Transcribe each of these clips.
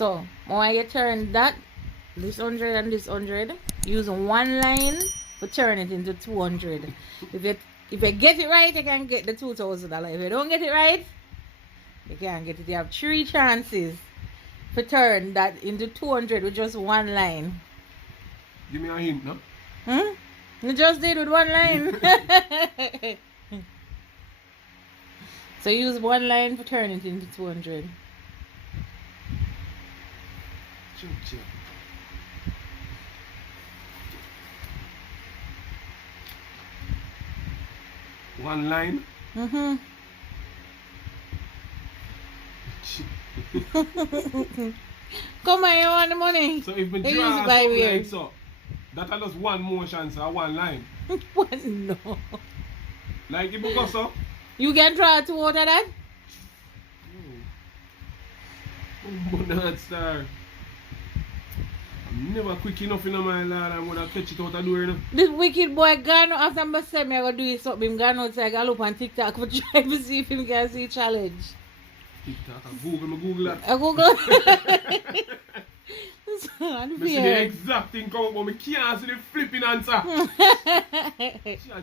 So, when you turn that, this 100 and this 100, use one line to turn it into 200. If you get it right, you can get the $2,000. If you don't get it right, you can't get it. You have 3 chances to turn that into 200 with just one line. Give me a hint, no? You just did with one line. So use one line to turn it into 200. Check. One line. Come on, you want the money? So if we They draw use it by something weird. like so, that are just one motion, so one line. What? No. Like if we go so. You can draw 2 out of that? Oh, not star. I'm never quick enough in my lad. I'm gonna catch it out the door. This wicked boy gone after I said me I gonna do it something. Him gone outside, I look on TikTok for try to see if him can see challenge. TikTok, I Google that. I Google. I see the exact thing come up, but I can't see the flipping answer.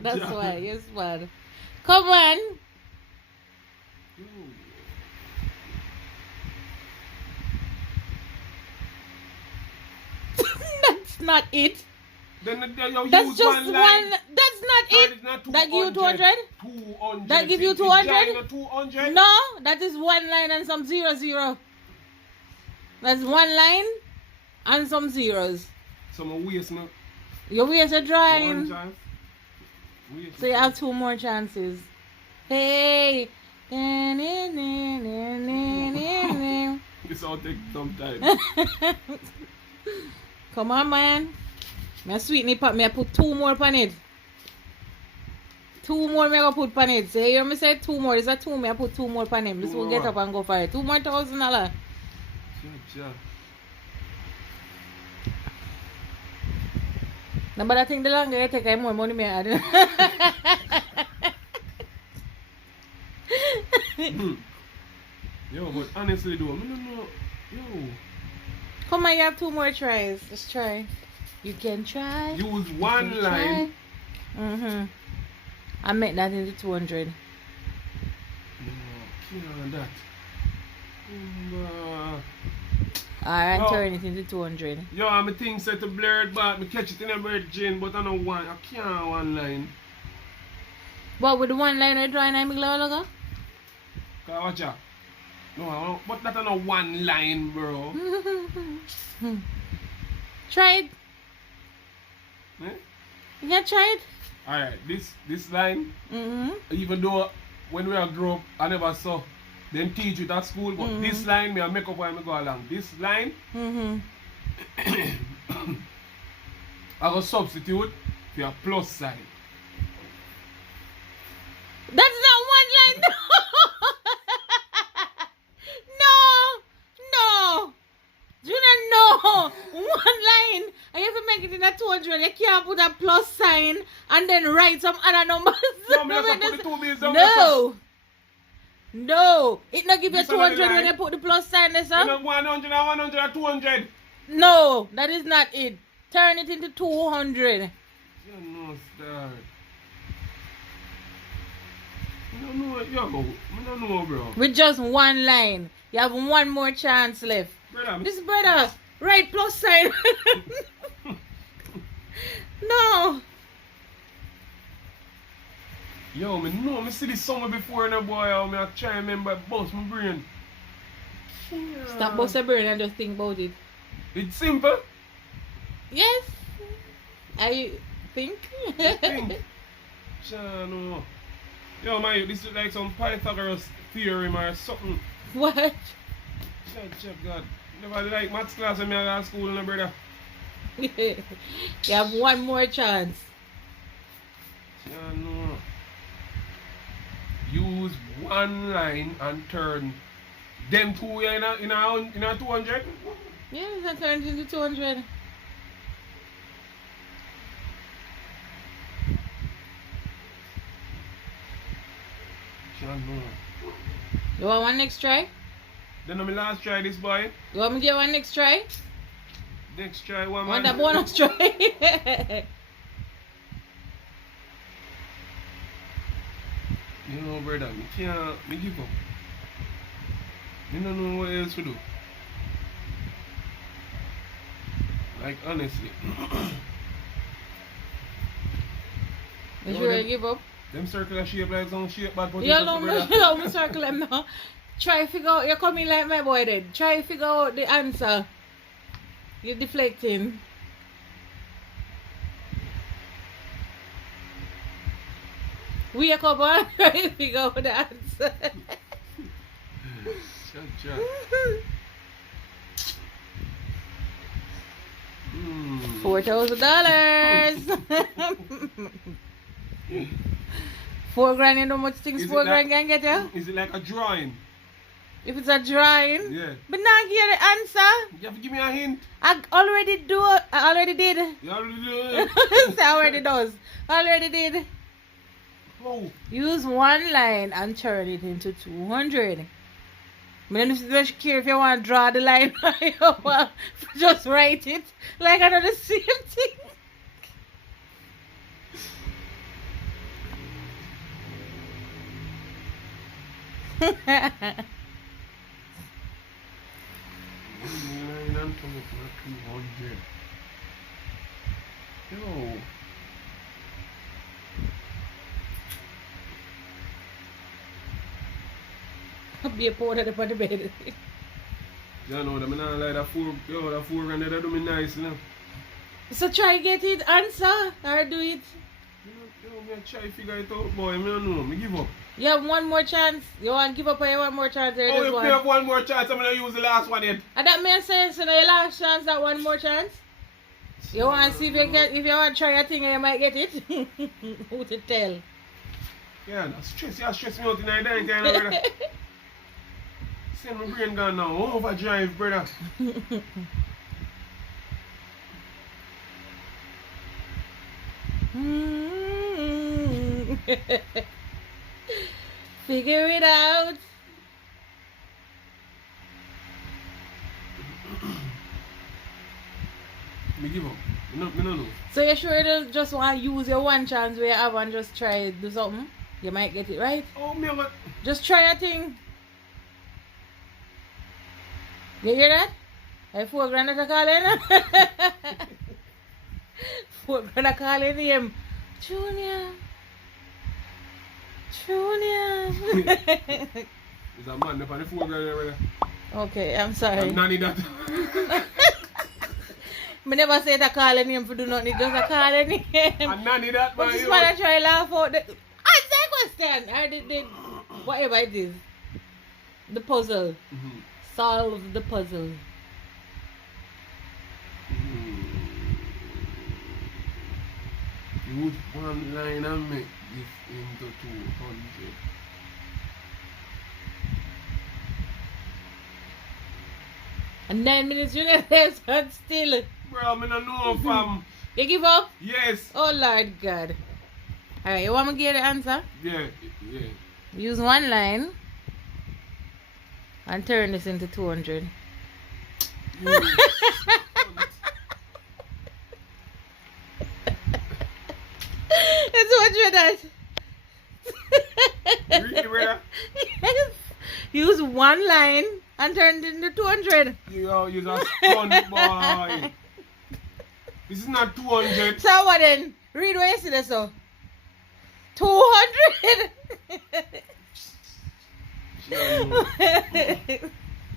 That's why, yes man. Come on. That's not it. Then that's use just one line. That's not it. That give you 200? 200. That give you 200? 200? No, that is one line and some 0. That's one line and some zeros. So I waste me. You waste a drawing. Waste So you have 2 more chances. Hey. This all take some time. Come on, man. Me sweeten it, me put 2 more on it. 2 more me go put on it. So you hear me say 2 more. Is that 2 me I put 2 more on him. This will get up and go for it. $2 more $1,000. Sure. No, but I think the longer you take, the more money me add. Yo, but honestly though, I don't know. Yo. Come on, you have 2 more tries. Just try. You can try. Use one line. I make that into 200. No, can't that. Alright, Yo. turn it into 200. Yo, I'm thing set to blurred back. Me catch it in a bird gin, but I don't want. I can't one line. But with the one line I draw and I'm logo? Cause watch out. No, but that not one line, bro. Try it. Eh? You can try it. Alright, this line, even though when we are grow up, I never saw them teach it at school, but this line, me I make up while I go along. This line, I go substitute for a plus sign. That's not one line. No. Do you not know? One line. And you have to make it in a 200. You can't put a plus sign and then write some other numbers. No. It not give you 200 when you put the plus sign there, sir. 100 and 100 and 200. No, that is not it. Turn it into 200. You know, star. I don't know, bro. With just one line. You have 1 more chance left. Brother, This brother, right plus sign. No. Yo, me see this somewhere before now, boy. I try to remember, bust my brain. Stop bust your brain and just think about it. It's simple. Yes. I think. Think. No. Yo, man, this is like some Pythagoras theorem or something. What? Check, God. Never like maths class when I go to school, no, brother. You have 1 more chance. No. Use one line and turn them two in a 200. Yeah, that turns into 200. No. You want one next try? Then I'm last try this boy. You want me to get one next try? Next try one Want man. a bonus try? You know, brother, me can't, me give up. Me don't know what else to do. Like, honestly. You No, sure them- you give up? Them circular shape like some shape bad potato. You know, me circle them now. Try to figure out, you're coming like my boy did. Try to figure out the answer. You're deflecting. Wake up and try to figure out the answer. Chat. $4,000. $4,000, you know how much things Is it $4,000 like- can get you? Is it like a drawing? If it's a drawing. Yeah. But now give you the answer. You have to give me a hint. I already did. You already do it. I already does. Already did. Oh. Use one line and turn it into 200. I don't just care if you want to draw the line or you want to just write it like I know the same thing. Yo. Be a powder upon the bed. You know, I'm not like that $4,000 that do me nice, you know. So try get it answer or do it. You know, me try to figure it out, boy. I don't know. Me give up. You have one more chance. You want to give up or you want more chance? Or Oh, just if we have one more chance, I'm going to use the last one yet. And that makes sense. So your last chance, that one more chance. You want to see if you get, if you want to try a thing and you might get it. Who to tell? Yeah, that's stress. You stress me out in the night, you know, brother. Send my brain gone now. Overdrive, brother. Figure it out. Me give up. Me no know. So you sure you don't just want to use your one chance where you have and just try do something? You might get it right. Oh, me what? Just try a thing. You hear that? Hey, $4,000 that calling. $4,000 calling him. Junior. Is a man up on the $4,000, brother. Okay, I'm sorry. I'm nanny that. I never say that calling him for do nothing, just a calling him. I'm nanny that, But man. this man I try laugh out the answer question. I did whatever it is. The puzzle. Mhm. Solve the puzzle. Use one line and make this into 200. And 9 minutes you never stand still. Bro, me no know, fam. You give up? Yes. Oh Lord God. Alright, you want me to get the answer? Yeah. Use one line and turn this into 200. It's 100. Really, brother? Yes. Use one line and turn it into 200. You're a stunt boy. This is not 200. So what then? Read what you see there, so. 200.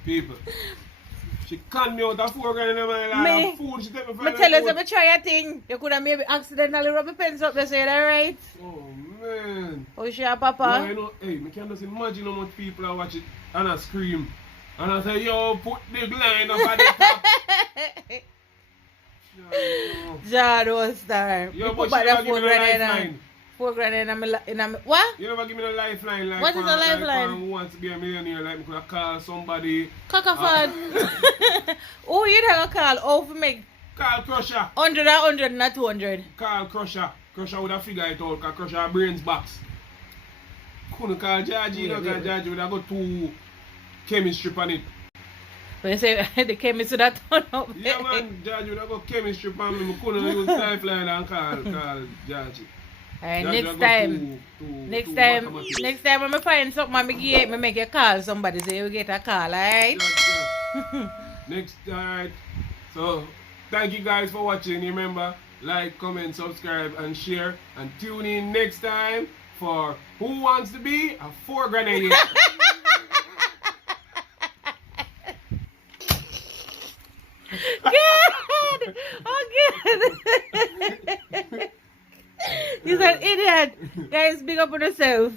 People. She canned me out of $4,000 in my life. Me- And food, she take me for I tell you, so I try a thing. You could have maybe accidentally rub my pens up there, say that right? Oh, man. Oh, she a Yeah, papa. you know, hey, I can just imagine how much people are watching and I scream. And I say, yo, put the line up at the top. John was star. Yo, You but put she back never that give me no lifeline. $4,000 in a what? You never give me a lifeline like What is a lifeline? Like who wants to be a millionaire, like me could have call somebody. Cockaford. Who you have a call? Oh, for me. Call Crusher. 100 or 100, not 200. Call Crusher. Crusher would have figured it out because Crusher brains box. Couldn't call Georgie, you know, because Georgie would have got 2 chemistry on it. But you say the chemist would have turned up. Yeah, man, Judge, you have a chemistry for me. I couldn't use lifeline and call Judge. Alright, Judge, next I got time. mathematics. Next time when I find something, I make you call somebody so you get a call, alright? Yeah. Alright. So, thank you guys for watching. Remember, like, comment, subscribe, and share. And tune in next time for Who Wants to Be a 4 Grenade? Good! Oh, good! He's an idiot. Guys, big up on yourself.